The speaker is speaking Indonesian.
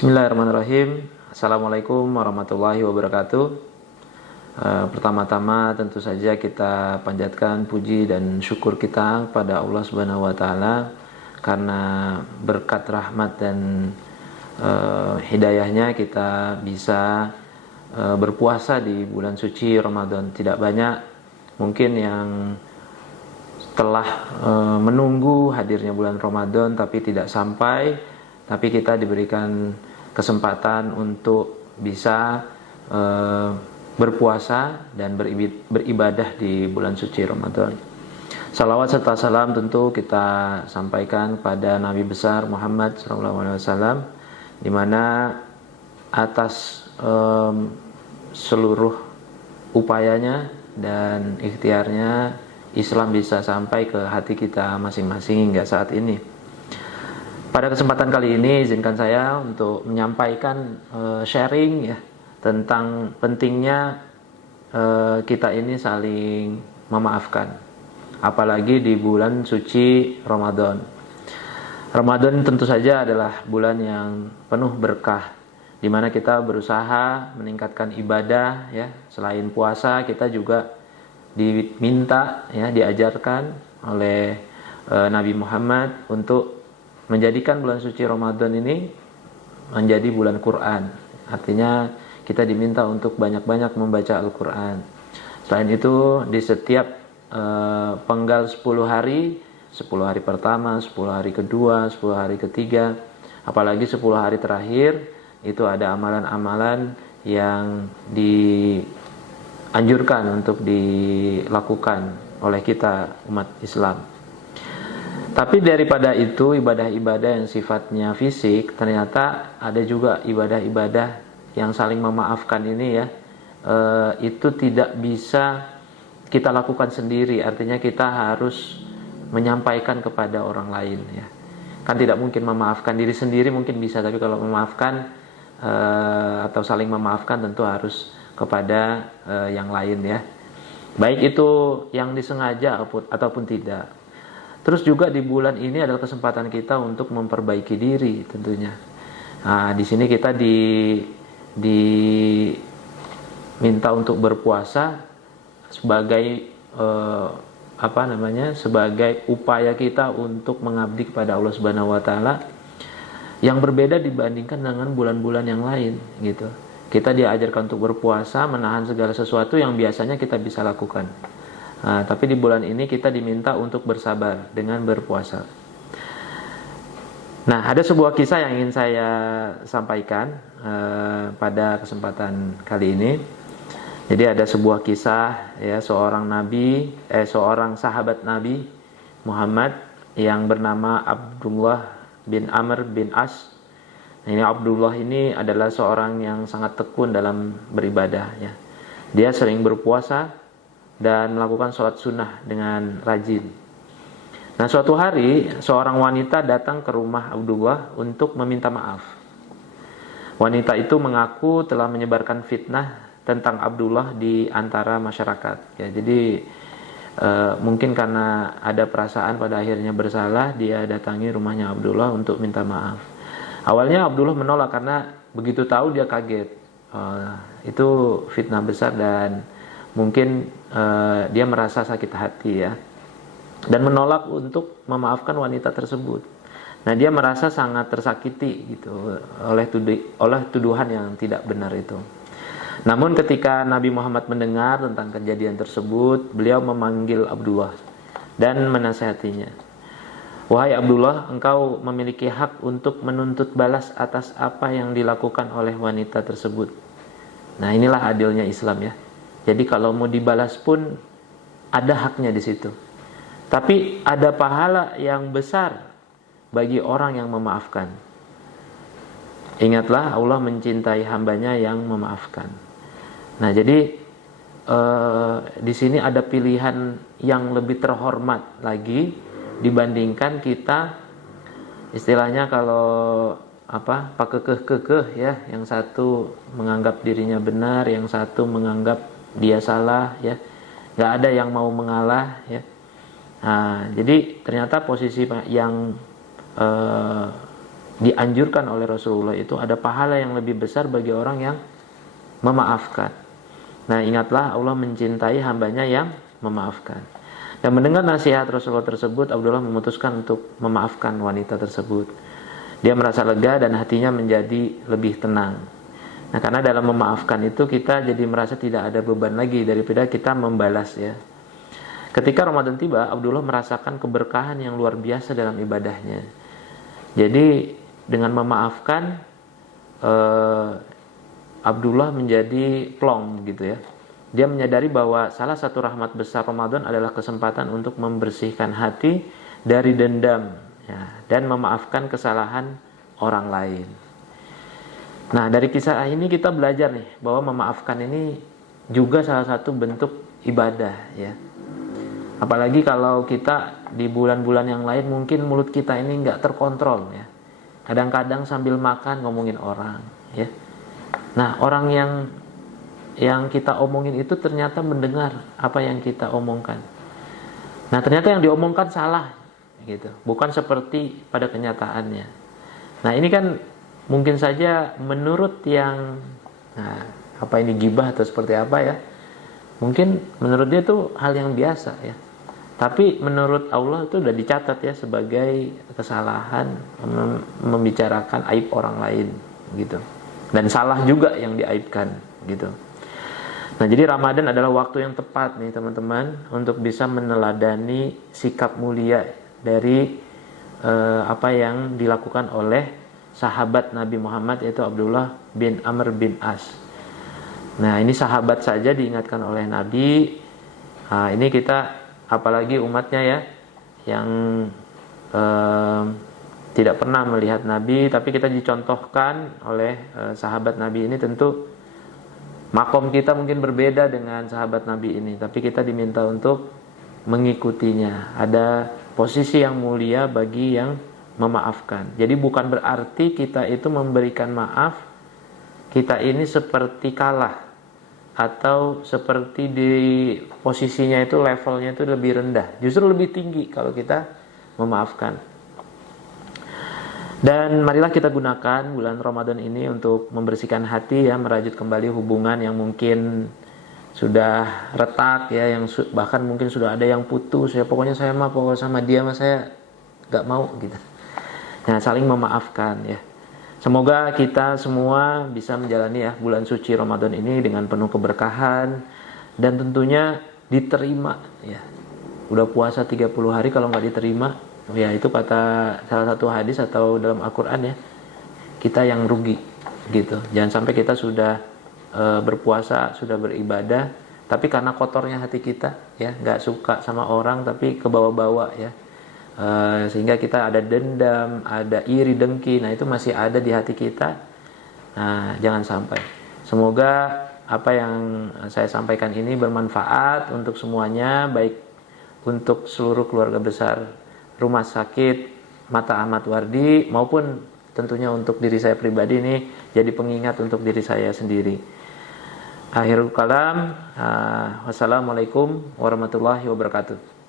Bismillahirrahmanirrahim. Assalamualaikum warahmatullahi wabarakatuh. Pertama-tama tentu saja kita panjatkan puji dan syukur kita pada Allah Subhanahu wa taala karena berkat rahmat dan hidayahnya kita bisa berpuasa di bulan suci Ramadan. Tidak banyak mungkin yang telah menunggu hadirnya bulan Ramadan tapi tidak sampai, tapi kita diberikan kesempatan untuk bisa berpuasa dan beribadah di bulan suci Ramadan. Salawat serta salam tentu kita sampaikan pada Nabi besar Muhammad SAW, di mana atas seluruh upayanya dan ikhtiarnya Islam bisa sampai ke hati kita masing-masing hingga saat ini. Pada kesempatan kali ini izinkan saya untuk menyampaikan sharing ya tentang pentingnya kita ini saling memaafkan, apalagi di bulan suci Ramadan. Ramadan tentu saja adalah bulan yang penuh berkah, di mana kita berusaha meningkatkan ibadah ya. Selain puasa, kita juga diminta ya, diajarkan oleh Nabi Muhammad untuk menjadikan bulan suci Ramadan ini menjadi bulan Quran. Artinya kita diminta untuk banyak-banyak membaca Al-Quran. Selain itu di setiap penggal 10 hari, 10 hari pertama, 10 hari kedua, 10 hari ketiga, apalagi 10 hari terakhir, itu ada amalan-amalan yang dianjurkan untuk dilakukan oleh kita umat Islam. Tapi daripada itu, ibadah-ibadah yang sifatnya fisik, ternyata ada juga ibadah-ibadah yang saling memaafkan ini ya, itu tidak bisa kita lakukan sendiri. Artinya kita harus menyampaikan kepada orang lain ya. Kan tidak mungkin memaafkan diri sendiri, mungkin bisa, tapi kalau memaafkan atau saling memaafkan tentu harus kepada yang lain ya. Baik itu yang disengaja ataupun tidak. Terus juga di bulan ini adalah kesempatan kita untuk memperbaiki diri tentunya. Nah, di sini kita diminta untuk berpuasa sebagai sebagai upaya kita untuk mengabdi kepada Allah Subhanahu wa taala, yang berbeda dibandingkan dengan bulan-bulan yang lain gitu. Kita diajarkan untuk berpuasa, menahan segala sesuatu yang biasanya kita bisa lakukan. Nah, tapi di bulan ini kita diminta untuk bersabar dengan berpuasa. Nah, ada sebuah kisah yang ingin saya sampaikan pada kesempatan kali ini. Jadi ada sebuah kisah ya, seorang sahabat Nabi Muhammad yang bernama Abdullah bin Amr bin As. Nah, ini Abdullah ini adalah seorang yang sangat tekun dalam beribadah ya. Dia sering berpuasa dan melakukan sholat sunnah dengan rajin. Nah, suatu hari seorang wanita datang ke rumah Abdullah untuk meminta maaf. Wanita itu mengaku telah menyebarkan fitnah tentang Abdullah di antara masyarakat. Ya, jadi mungkin karena ada perasaan pada akhirnya bersalah, dia datangi rumahnya Abdullah untuk minta maaf. Awalnya Abdullah menolak karena begitu tahu dia kaget. Itu fitnah besar dan mungkin dia merasa sakit hati ya, dan menolak untuk memaafkan wanita tersebut. Nah, dia merasa sangat tersakiti gitu oleh tuduhan yang tidak benar itu. Namun ketika Nabi Muhammad mendengar tentang kejadian tersebut, beliau memanggil Abdullah dan menasihatinya. Wahai Abdullah, engkau memiliki hak untuk menuntut balas atas apa yang dilakukan oleh wanita tersebut. Nah, inilah adilnya Islam ya. Jadi kalau mau dibalas pun ada haknya di situ. Tapi ada pahala yang besar bagi orang yang memaafkan. Ingatlah, Allah mencintai hambanya yang memaafkan. Nah, jadi di sini ada pilihan yang lebih terhormat lagi dibandingkan kita istilahnya kalau pakekeh ya, yang satu menganggap dirinya benar, yang satu menganggap dia salah ya, nggak ada yang mau mengalah ya. Nah, jadi ternyata posisi yang dianjurkan oleh Rasulullah itu ada pahala yang lebih besar bagi orang yang memaafkan. Nah, ingatlah Allah mencintai hambanya yang memaafkan. Dan mendengar nasihat Rasulullah tersebut, Abdullah memutuskan untuk memaafkan wanita tersebut. Dia merasa lega dan hatinya menjadi lebih tenang. Nah, karena dalam memaafkan itu kita jadi merasa tidak ada beban lagi daripada kita membalas ya. Ketika Ramadan tiba, Abdullah merasakan keberkahan yang luar biasa dalam ibadahnya. Jadi dengan memaafkan, Abdullah menjadi plong gitu ya. Dia menyadari bahwa salah satu rahmat besar Ramadan adalah kesempatan untuk membersihkan hati dari dendam ya, dan memaafkan kesalahan orang lain. Nah, dari kisah ini kita belajar nih bahwa memaafkan ini juga salah satu bentuk ibadah ya. Apalagi kalau kita di bulan-bulan yang lain mungkin mulut kita ini nggak terkontrol ya. Kadang-kadang sambil makan ngomongin orang ya. Nah, orang yang kita omongin itu ternyata mendengar apa yang kita omongkan. Nah, ternyata yang diomongkan salah gitu, bukan seperti pada kenyataannya. Nah, ini kan mungkin saja menurut yang apa ini ghibah atau seperti apa ya, mungkin menurut dia itu hal yang biasa ya, tapi menurut Allah itu sudah dicatat ya sebagai kesalahan membicarakan aib orang lain gitu, dan salah juga yang diaibkan gitu. Nah, jadi Ramadan adalah waktu yang tepat nih teman-teman untuk bisa meneladani sikap mulia dari apa yang dilakukan oleh sahabat Nabi Muhammad, yaitu Abdullah bin Amr bin As. Nah, ini sahabat saja diingatkan oleh Nabi. Nah, ini kita apalagi umatnya ya yang tidak pernah melihat Nabi, tapi kita dicontohkan oleh sahabat Nabi ini. Tentu makom kita mungkin berbeda dengan sahabat Nabi ini, tapi kita diminta untuk mengikutinya. Ada posisi yang mulia bagi yang memaafkan. Jadi bukan berarti kita itu memberikan maaf, kita ini seperti kalah atau seperti di posisinya itu levelnya itu lebih rendah. Justru lebih tinggi kalau kita memaafkan. Dan marilah kita gunakan bulan Ramadan ini untuk membersihkan hati ya, merajut kembali hubungan yang mungkin sudah retak ya, yang bahkan mungkin sudah ada yang putus ya. Pokoknya saya sama dia saya gak mau gitu. Nah, saling memaafkan ya. Semoga kita semua bisa menjalani ya bulan suci Ramadan ini dengan penuh keberkahan dan tentunya diterima ya. Udah puasa 30 hari kalau nggak diterima, ya itu kata salah satu hadis atau dalam Al-Quran ya, kita yang rugi gitu. Jangan sampai kita sudah berpuasa, sudah beribadah, tapi karena kotornya hati kita ya, nggak suka sama orang tapi kebawa-bawa ya, sehingga kita ada dendam, ada iri, dengki. Nah, itu masih ada di hati kita. Nah, jangan sampai. Semoga apa yang saya sampaikan ini bermanfaat untuk semuanya, baik untuk seluruh keluarga besar Rumah Sakit Mata Ahmad Wardi maupun tentunya untuk diri saya pribadi, ini jadi pengingat untuk diri saya sendiri. Akhirul kalam, wassalamualaikum warahmatullahi wabarakatuh.